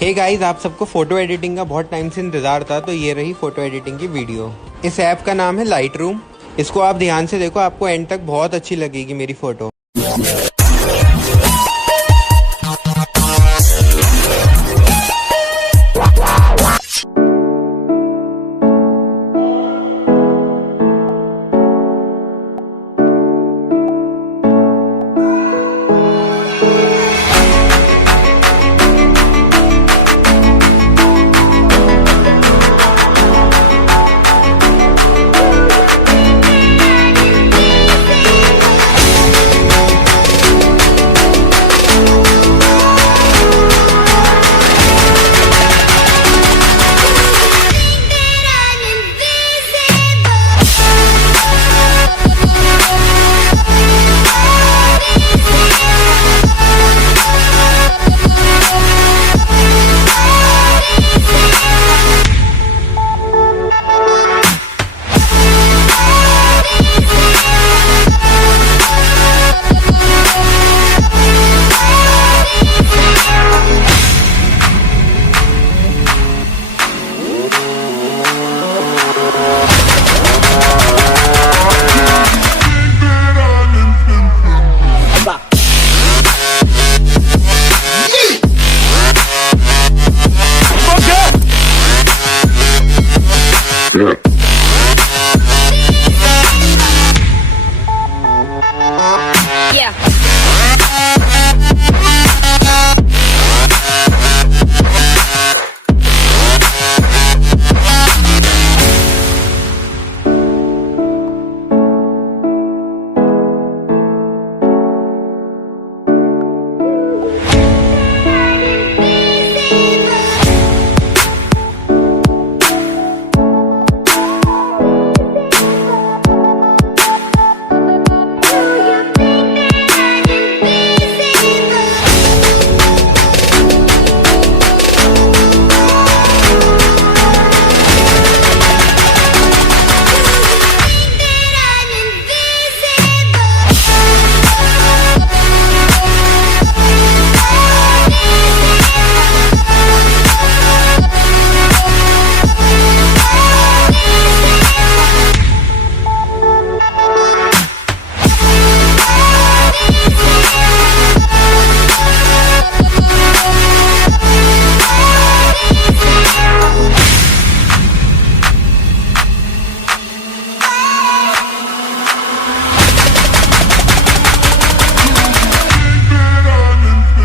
Hey guys, आप सबको photo editing का बहुत टाइम से इंतजार था, तो ये रही फोटो एडिटिंग की वीडियो। इस ऐप का नाम है लाइटरूम। इसको आप ध्यान से देखो, आपको एंड तक बहुत अच्छी लगेगी मेरी फोटो।